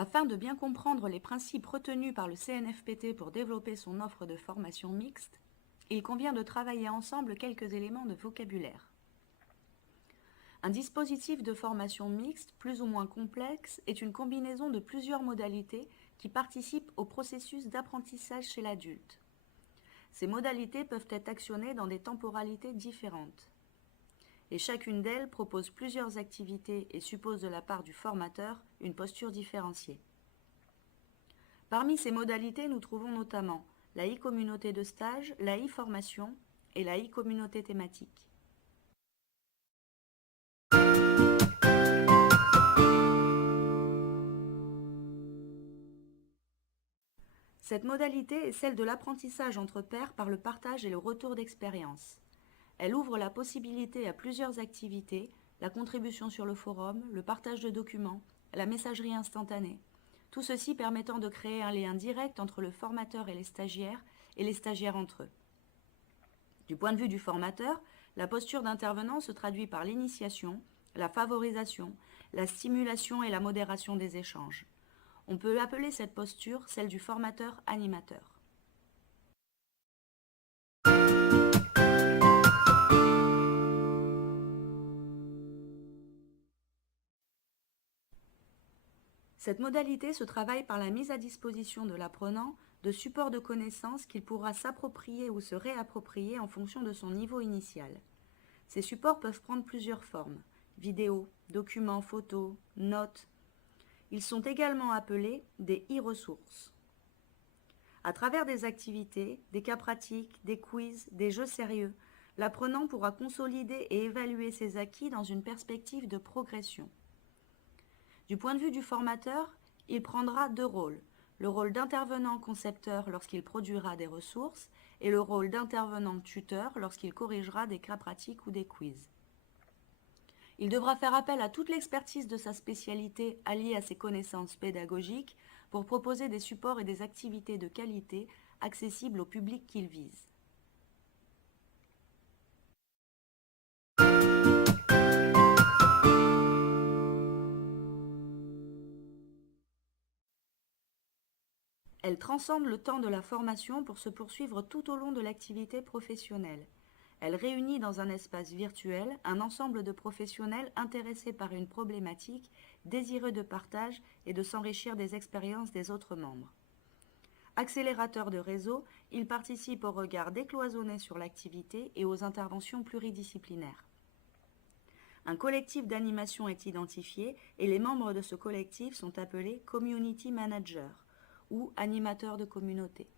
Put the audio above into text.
Afin de bien comprendre les principes retenus par le CNFPT pour développer son offre de formation mixte, il convient de travailler ensemble quelques éléments de vocabulaire. Un dispositif de formation mixte, plus ou moins complexe, est une combinaison de plusieurs modalités qui participent au processus d'apprentissage chez l'adulte. Ces modalités peuvent être actionnées dans des temporalités différentes. Et chacune d'elles propose plusieurs activités et suppose de la part du formateur une posture différenciée. Parmi ces modalités, nous trouvons notamment la e-communauté de stage, la e-formation et la e-communauté thématique. Cette modalité est celle de l'apprentissage entre pairs par le partage et le retour d'expérience. Elle ouvre la possibilité à plusieurs activités, la contribution sur le forum, le partage de documents, la messagerie instantanée. Tout ceci permettant de créer un lien direct entre le formateur et les stagiaires entre eux. Du point de vue du formateur, la posture d'intervenant se traduit par l'initiation, la favorisation, la stimulation et la modération des échanges. On peut appeler cette posture celle du formateur-animateur. Cette modalité se travaille par la mise à disposition de l'apprenant de supports de connaissances qu'il pourra s'approprier ou se réapproprier en fonction de son niveau initial. Ces supports peuvent prendre plusieurs formes: vidéos, documents, photos, notes. Ils sont également appelés des e-ressources. À travers des activités, des cas pratiques, des quiz, des jeux sérieux, l'apprenant pourra consolider et évaluer ses acquis dans une perspective de progression. Du point de vue du formateur, il prendra deux rôles: le rôle d'intervenant concepteur lorsqu'il produira des ressources et le rôle d'intervenant tuteur lorsqu'il corrigera des cas pratiques ou des quiz. Il devra faire appel à toute l'expertise de sa spécialité alliée à ses connaissances pédagogiques pour proposer des supports et des activités de qualité accessibles au public qu'il vise. Elle transcende le temps de la formation pour se poursuivre tout au long de l'activité professionnelle. Elle réunit dans un espace virtuel un ensemble de professionnels intéressés par une problématique, désireux de partage et de s'enrichir des expériences des autres membres. Accélérateur de réseau, il participe au regard décloisonné sur l'activité et aux interventions pluridisciplinaires. Un collectif d'animation est identifié et les membres de ce collectif sont appelés Community Managers ou animateurs de communauté.